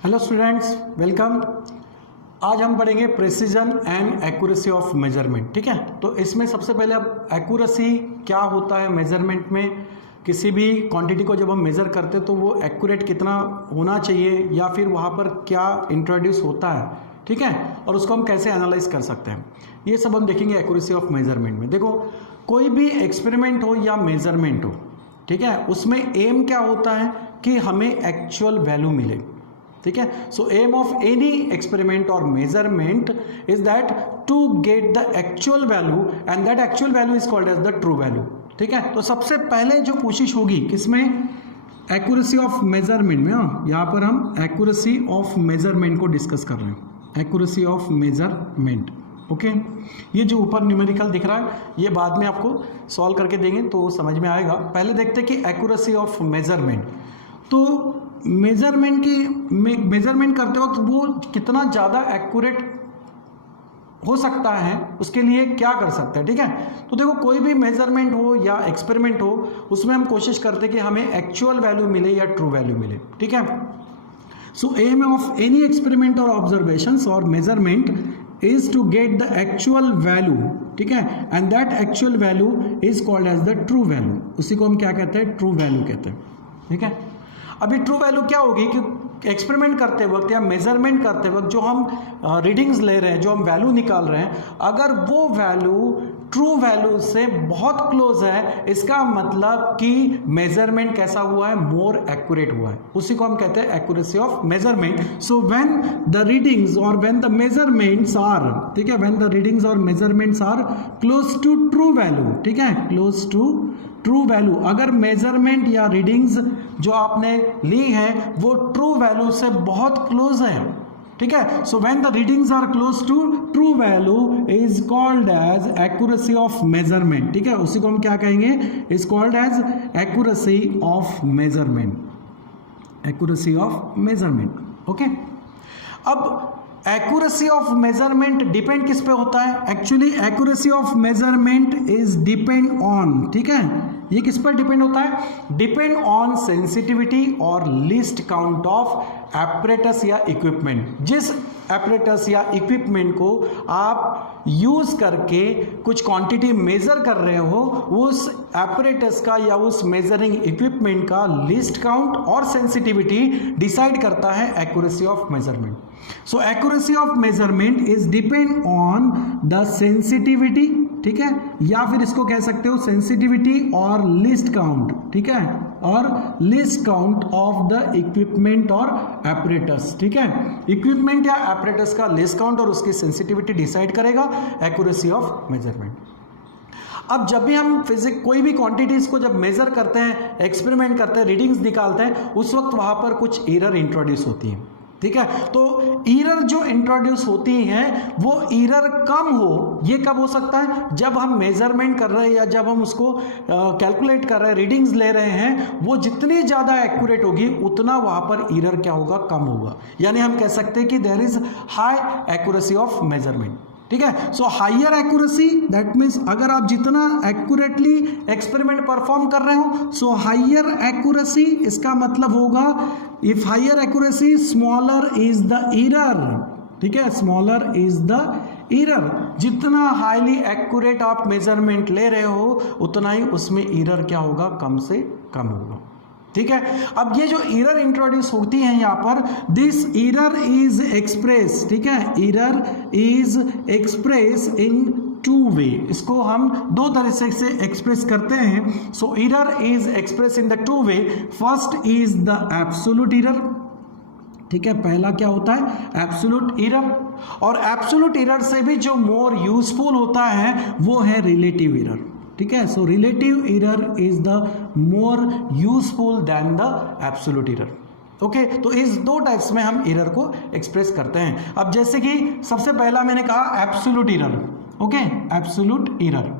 Hello students, welcome. आज हम पढ़ेंगे precision and accuracy of measurement. ठीक है, तो इसमें सबसे पहले अब एक्यूरेसी क्या होता है मेजरमेंट में। किसी भी क्वांटिटी को जब हम मेज़र करते हैं तो वो एक्यूरेट कितना होना चाहिए या फिर वहाँ पर क्या इंट्रोड्यूस होता है, ठीक है, और उसको हम कैसे एनालाइज कर सकते हैं, ये सब हम देखेंगे एक्यूरेसी ऑफ मेजरमेंट में। देखो, कोई भी एक्सपेरिमेंट हो या मेजरमेंट हो, ठीक है, उसमें एम क्या होता है कि हमें एक्चुअल वैल्यू मिले। ठीक है, so aim of any experiment और measurement is that to get the actual value and that actual value is called as the true value. ठीक है, तो सबसे पहले जो कोशिश होगी किसमें, एक्यूरेसी ऑफ मेजरमेंट में। यहाँ पर हम एक्यूरेसी ऑफ मेजरमेंट को डिस्कस कर रहे हैं, एक्यूरेसी ऑफ मेजरमेंट। ओके, ये जो ऊपर न्यूमेरिकल दिख रहा है ये बाद में आपको सॉल्व करके देंगे तो समझ में आएगा। पहले देखते हैं कि एक्यूरेसी ऑफ मेजरमेंट। तो मेजरमेंट करते वक्त वो कितना ज़्यादा एक्यूरेट हो सकता है, उसके लिए क्या कर सकते हैं। ठीक है, तो देखो, कोई भी मेजरमेंट हो या एक्सपेरिमेंट हो, उसमें हम कोशिश करते हैं कि हमें एक्चुअल वैल्यू मिले या ट्रू वैल्यू मिले। ठीक है, so aim of any experiment और ऑब्जर्वेशंस और measurement is to get the actual value. ठीक है, and that actual value is called as the true value. उसी को हम क्या कहते हैं, ट्रू वैल्यू कहते हैं। ठीक है, अभी ट्रू वैल्यू क्या होगी कि एक्सपेरिमेंट करते वक्त या मेजरमेंट करते वक्त जो हम रीडिंग्स ले रहे हैं, जो हम वैल्यू निकाल रहे हैं, अगर वो वैल्यू ट्रू वैल्यू से बहुत क्लोज है, इसका मतलब कि मेजरमेंट कैसा हुआ है, मोर एक्यूरेट हुआ है। उसी को हम कहते हैं accuracy of measurement. So when the readings और व्हेन द मेजरमेंट्स आर, ठीक है, व्हेन द रीडिंग्स और measurements are close to true value, ठीक है, क्लोज टू ट्रू वैल्यू, अगर मेजरमेंट या रीडिंग्स जो आपने ली है वो ट्रू वैल्यू से बहुत क्लोज है, ठीक है, so when the readings are close to true value is called as accuracy of measurement. ठीक है, उसी को हम क्या कहेंगे, is called as accuracy of measurement, accuracy of measurement. Okay, अब एक्यूरेसी ऑफ मेजरमेंट डिपेंड किस पे होता है, actually accuracy of measurement is depend on, ठीक है, ये किस पर डिपेंड होता है, डिपेंड ऑन सेंसिटिविटी और लीस्ट काउंट ऑफ एपरेटस या इक्विपमेंट। जिस एपरेटस या इक्विपमेंट को आप यूज करके कुछ क्वांटिटी मेजर कर रहे हो, उस एपरेटस का या उस मेजरिंग इक्विपमेंट का लीस्ट काउंट और सेंसिटिविटी डिसाइड करता है accuracy of measurement. So accuracy of measurement is depend on the sensitivity, ठीक है, या फिर इसको कह सकते हो सेंसिटिविटी और लिस्ट काउंट, ठीक है, और list count of the equipment और एपरेटस। ठीक है, इक्विपमेंट या एपरेटस का लिस्ट काउंट और उसकी सेंसिटिविटी डिसाइड करेगा एक्यूरेसी ऑफ मेजरमेंट। अब जब भी हम कोई भी क्वांटिटीज को जब मेजर करते हैं, एक्सपेरिमेंट करते हैं, रीडिंग्स निकालते हैं, उस वक्त वहां पर कुछ एरर इंट्रोड्यूस होती है। ठीक है, तो एरर जो इंट्रोड्यूस होती हैं वो एरर कम हो, ये कब हो सकता है, जब हम मेजरमेंट कर रहे हैं या जब हम उसको कैलकुलेट कर रहे हैं, रीडिंग्स ले रहे हैं, वो जितनी ज़्यादा एक्यूरेट होगी उतना वहाँ पर एरर क्या होगा, कम होगा। यानी हम कह सकते हैं कि there is high accuracy of measurement. ठीक है, so higher accuracy that means अगर आप जितना एक्यूरेटली एक्सपेरिमेंट परफॉर्म कर रहे हो, सो हाइयर एक्यूरेसी, इसका मतलब होगा if higher accuracy smaller is the error. ठीक है, स्मॉलर इज द एरर, जितना हाईली एक्यूरेट आप मेजरमेंट ले रहे हो उतना ही उसमें एरर क्या होगा, कम से कम होगा। ठीक है, अब ये जो एरर इंट्रोड्यूस होती है यहाँ पर, दिस एरर इज एक्सप्रेस, ठीक है, error is express in two way, इसको हम दो तरह से एक्सप्रेस करते हैं। So error is express in the two way. First is the absolute error, ठीक है, पहला क्या होता है, एब्सोल्यूट एरर, और एब्सोल्यूट एरर से भी जो मोर यूजफुल होता है वो है रिलेटिव एरर। ठीक है, so relative error is the more useful than the absolute error. Okay, तो इस दो टाइप्स में हम एरर को एक्सप्रेस करते हैं। अब जैसे कि सबसे पहला मैंने कहा absolute error. Okay, absolute error.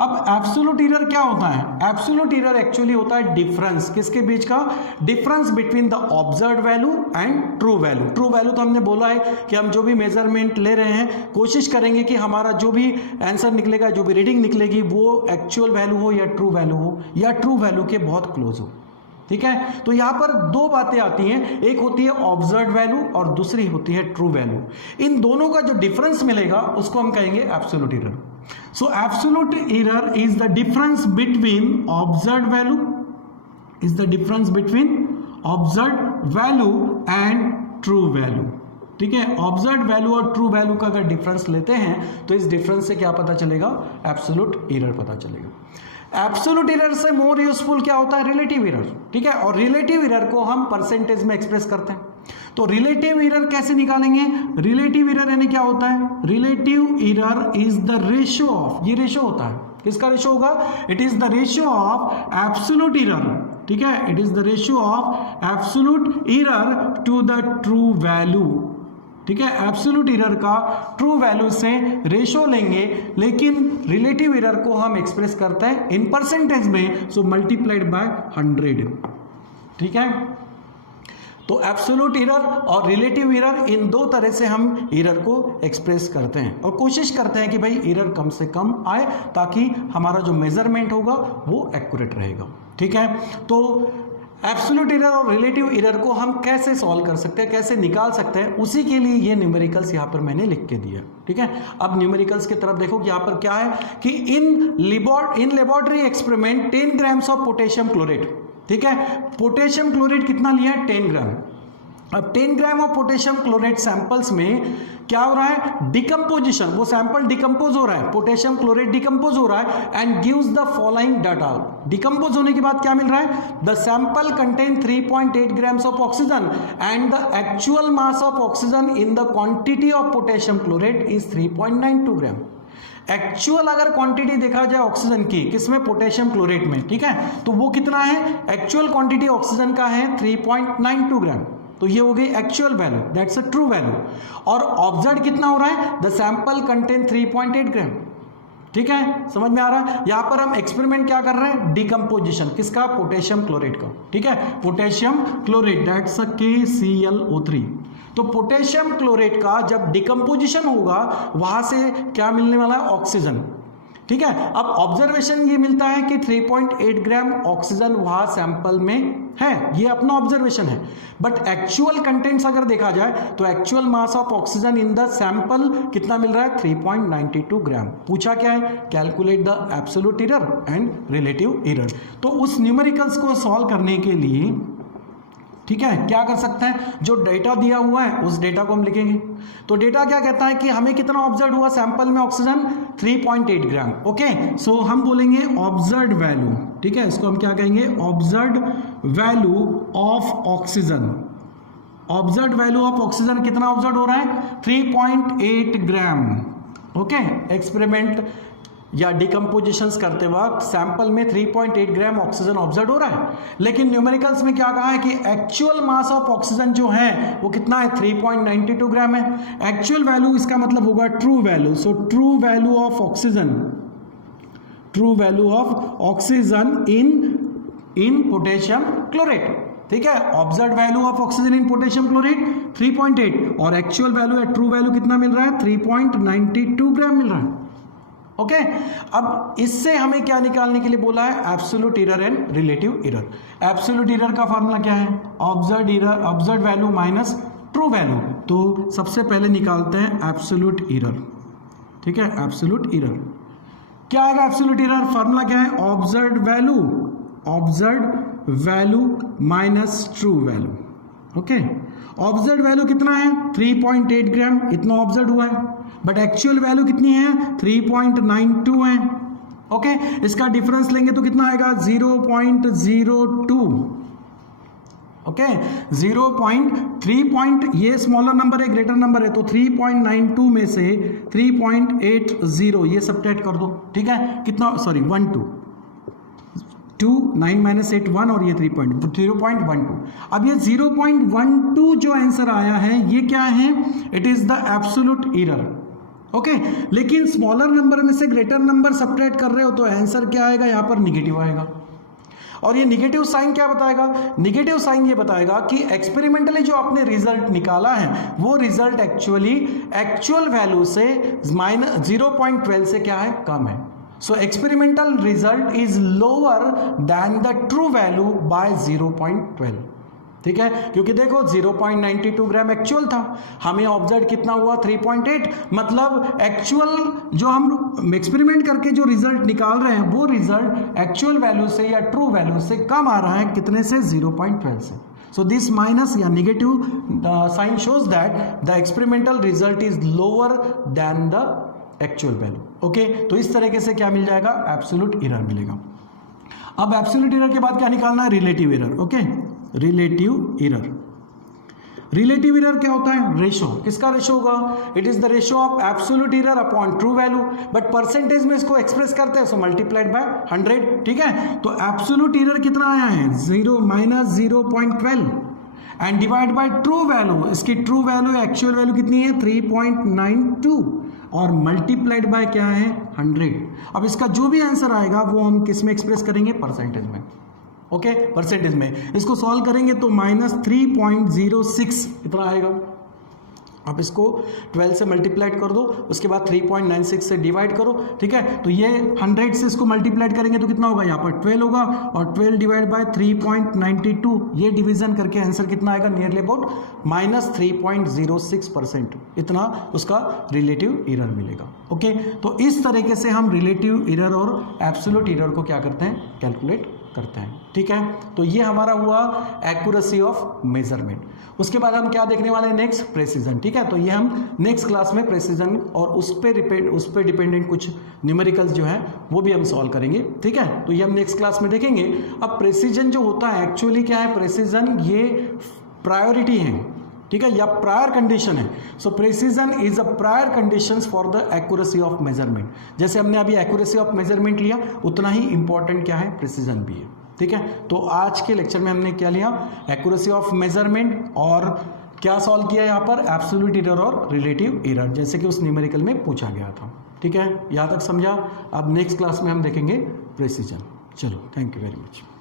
अब एब्सोल्यूट एरर क्या होता है, एब्सोल्यूट एरर एक्चुअली होता है डिफरेंस, किसके बीच का, difference between the observed value and true value. True value तो हमने बोला है कि हम जो भी मेजरमेंट ले रहे हैं कोशिश करेंगे कि हमारा जो भी आंसर निकलेगा, जो भी रीडिंग निकलेगी, वो एक्चुअल वैल्यू हो या ट्रू वैल्यू हो, या ट्रू वैल्यू के बहुत क्लोज हो। ठीक है। तो यहाँ पर दो बातें आती हैं, एक होती है ऑब्जर्व्ड वैल्यू और दूसरी होती है ट्रू वैल्यू। इन दोनों का जो डिफरेंस मिलेगा उसको हम कहेंगे absolute error. So absolute error is the difference between observed value, is the difference between observed value and true value. ठीक है, ऑब्जर्व्ड वैल्यू और ट्रू वैल्यू का अगर डिफरेंस लेते हैं तो इस डिफरेंस से क्या पता चलेगा, एब्सोल्यूट एरर पता चलेगा। एब्सोल्यूट एरर से मोर यूजफुल क्या होता है, रिलेटिव एरर। ठीक है, और रिलेटिव एरर को हम परसेंटेज में एक्सप्रेस करते हैं। तो रिलेटिव एरर कैसे निकालेंगे, रिलेटिव एरर यानी क्या होता है, relative error is the ratio of, ये रेशियो होता है, किसका रेशियो होगा, it is the ratio of absolute error. ठीक है, it is the ratio of absolute error to the true value. ठीक है, एब्सोल्यूट एरर का ट्रू वैल्यू से रेशियो लेंगे, लेकिन रिलेटिव एरर को हम एक्सप्रेस करते हैं इन परसेंटेज में, सो मल्टीप्लाइड बाय 100। ठीक है, तो एब्सोल्यूट एरर और रिलेटिव एरर, इन दो तरह से हम एरर को एक्सप्रेस करते हैं और कोशिश करते हैं कि भाई एरर कम से कम आए ताकि हमारा जो मेजरमेंट होगा वो एक्यूरेट रहेगा। ठीक है, तो एब्सोल्यूट एरर और रिलेटिव एरर को हम कैसे सॉल्व कर सकते हैं, कैसे निकाल सकते हैं, उसी के लिए ये न्यूमेरिकल्स यहाँ पर मैंने लिख के दिया। ठीक है, अब न्यूमेरिकल्स की तरफ देखो कि यहाँ पर क्या है कि in laboratory experiment 10 grams of potassium chlorate. ठीक है, पोटेशियम क्लोरेट कितना लिया है, 10 ग्राम। अब 10 gram of potassium chlorate samples में क्या हो रहा है, डिकम्पोजिशन, वो सैंपल डिकम्पोज हो रहा है, पोटेशियम क्लोरेट डिकम्पोज हो रहा है and gives the following data. Decompose होने के बाद क्या मिल रहा है, the sample contain 3.8 grams of oxygen and the actual mass of oxygen in the quantity of potassium chlorate is 3.92 gram. Actual अगर क्वांटिटी देखा जाए ऑक्सीजन की, किसमें, पोटेशियम क्लोरेट में, ठीक है, तो वो कितना है, एक्चुअल क्वांटिटी ऑक्सीजन का है 3.92 ग्राम। तो ये हो गई actual value, that's a true value. और ऑब्जर्व्ड कितना हो रहा है, द सैंपल कंटेन 3.8 ग्राम। ठीक है, समझ में आ रहा है। यहां पर हम एक्सपेरिमेंट क्या कर रहे हैं, डिकम्पोजिशन, किसका, पोटेशियम क्लोरेट का। ठीक है, potassium chlorate, that's a KClO3। तो पोटेशियम क्लोरेट का जब डिकम्पोजिशन होगा वहां से क्या मिलने वाला है, ऑक्सीजन। ठीक है, अब ऑब्जर्वेशन ये मिलता है कि 3.8 ग्राम ऑक्सीजन वहां सैंपल में है, ये अपना ऑब्जर्वेशन है। बट एक्चुअल कंटेंट्स अगर देखा जाए तो actual mass of oxygen in the sample कितना मिल रहा है, 3.92 ग्राम। पूछा क्या है, calculate the absolute error and relative error. तो उस न्यूमेरिकल्स को सॉल्व करने के लिए, ठीक है, क्या कर सकते हैं, जो डेटा दिया हुआ है उस डेटा को हम लिखेंगे। तो डेटा क्या कहता है कि हमें कितना ऑब्जर्व हुआ सैंपल में ऑक्सीजन, 3.8 ग्राम। ओके, सो हम बोलेंगे ऑब्जर्व्ड वैल्यू। ठीक है, इसको हम क्या कहेंगे, observed value of oxygen. Observed value of oxygen कितना ऑब्जर्व हो रहा है, 3.8 ग्राम। ओके, एक्सपेरिमेंट या डिकम्पोजिशंस करते वक्त सैंपल में 3.8 ग्राम ऑक्सीजन ऑब्जर्व हो रहा है, लेकिन न्यूमेरिकल्स में क्या कहा है कि एक्चुअल मास ऑफ ऑक्सीजन जो है वो कितना है, 3.92 ग्राम है। एक्चुअल वैल्यू इसका मतलब होगा true value. So true value of oxygen, true value of oxygen in potassium chlorate. ठीक है, observe value of oxygen in potassium chlorate 3.8 और एक्चुअल वैल्यू या ट्रू वैल्यू कितना मिल रहा है, 3.92 ग्राम मिल रहा है। ओके, अब इससे हमें क्या निकालने के लिए बोला है, absolute error and relative error. Absolute error का फॉर्मूला क्या है, observed value minus true value. तो सबसे पहले निकालते हैं एब्सोल्यूट एरर। ठीक है, एब्सोल्यूट एरर क्या आएगा, एब्सोल्यूट एरर फॉर्मूला क्या है, observed value minus true value. Okay, observed value कितना है, 3.8 ग्राम, इतना ऑब्जर्व हुआ है, बट एक्चुअल वैल्यू कितनी है, 3.92 है। ओके, इसका डिफरेंस लेंगे तो कितना आएगा, 0.02। ओके, 0.3 ये स्मॉलर नंबर है, ग्रेटर नंबर है, तो 3.92 में से 3.80 ये सब्ट्रैक्ट कर दो। ठीक है, कितना, सॉरी 12 2 9 - 8 1 और ये 0.12। अब ये 0.12 जो आंसर आया है ये क्या है, it is the absolute error. Okay, लेकिन स्मॉलर नंबर में से ग्रेटर नंबर सब्ट्रैक्ट कर रहे हो तो आंसर क्या आएगा, यहाँ पर निगेटिव आएगा। और ये निगेटिव साइन क्या बताएगा, निगेटिव साइन ये बताएगा कि एक्सपेरिमेंटली जो आपने रिजल्ट निकाला है वो रिजल्ट एक्चुअल वैल्यू से -0.12 से क्या है, कम है। So experimental result is lower than the true value by 0.12. ठीक है, क्योंकि देखो 0.92 ग्राम एक्चुअल था, हमें ऑब्जर्व कितना हुआ 3.8, मतलब एक्चुअल जो हम एक्सपेरिमेंट करके जो रिजल्ट निकाल रहे हैं वो रिजल्ट एक्चुअल वैल्यू से या ट्रू वैल्यू से कम आ रहा है, कितने से 0.12 से. So this minus या negative sign shows that the experimental result is lower than the actual value. Okay, तो इस तरीके से क्या मिल जाएगा, एब्सोल्यूट एरर मिलेगा. अब एब्सोल्यूट एरर के बाद क्या निकालना है, relative error. Okay, relative error. Relative error क्या होता है, रेशो. किसका रेशो होगा, it is the ratio of absolute error upon true value, but percentage में इसको एक्सप्रेस करते हैं, सो मल्टीप्लाइड बाय 100. ठीक है, तो एब्सोल्यूट एरर कितना आया है, 0 minus 0.12 and divide by true value. इसकी ट्रू वैल्यू एक्चुअल वैल्यू कितनी है, 3.92 और मल्टीप्लाइड बाय क्या है, 100. अब इसका जो भी आंसर आएगा वो हम किस में एक्सप्रेस करेंगे, परसेंटेज में. ओके, परसेंटेज में इसको सॉल्व करेंगे तो -3.06 इतना आएगा. आप इसको 12 से मल्टीप्लाइड कर दो, उसके बाद 3.96 से डिवाइड करो. ठीक है, तो ये 100 से इसको मल्टीप्लाइड करेंगे तो कितना होगा, यहाँ पर 12 होगा और 12 डिवाइड बाय 3.92, ये डिवीजन करके आंसर कितना आएगा, नियरली अबाउट -3.06%. इतना उसका रिलेटिव एरर मिलेगा. ओके, तो इस तरीके से हम रिलेटिव एरर और एब्सोल्यूट एरर को क्या करते हैं, कैलकुलेट करते हैं. ठीक है, तो ये हमारा हुआ एक्यूरेसी ऑफ मेजरमेंट. उसके बाद हम क्या देखने वाले हैं, नेक्स्ट प्रेसिजन. ठीक है, तो ये हम नेक्स्ट क्लास में प्रेसिजन और उस पे डिपेंडेंट कुछ न्यूमेरिकल्स जो है वो भी हम सॉल्व करेंगे. ठीक है, तो ये हम नेक्स्ट क्लास में देखेंगे. अब प्रेसिजन जो होता है एक्चुअली क्या है, प्रेसिजन ये प्रायोरिटी है. ठीक है, या प्रायर कंडीशन है. So precision is a prior condition for the accuracy of measurement. जैसे हमने अभी एक्यूरेसी ऑफ मेजरमेंट लिया, उतना ही इंपॉर्टेंट क्या है, प्रेसिजन भी है. ठीक है, तो आज के लेक्चर में हमने क्या लिया, एक्यूरेसी ऑफ मेजरमेंट और क्या सॉल्व किया यहाँ पर, एब्सोल्यूट एरर और रिलेटिव एरर, जैसे कि उस न्यूमेरिकल में पूछा गया था. ठीक है, यहाँ तक समझा. अब नेक्स्ट क्लास में हम देखेंगे प्रेसिजन. चलो, थैंक यू वेरी मच.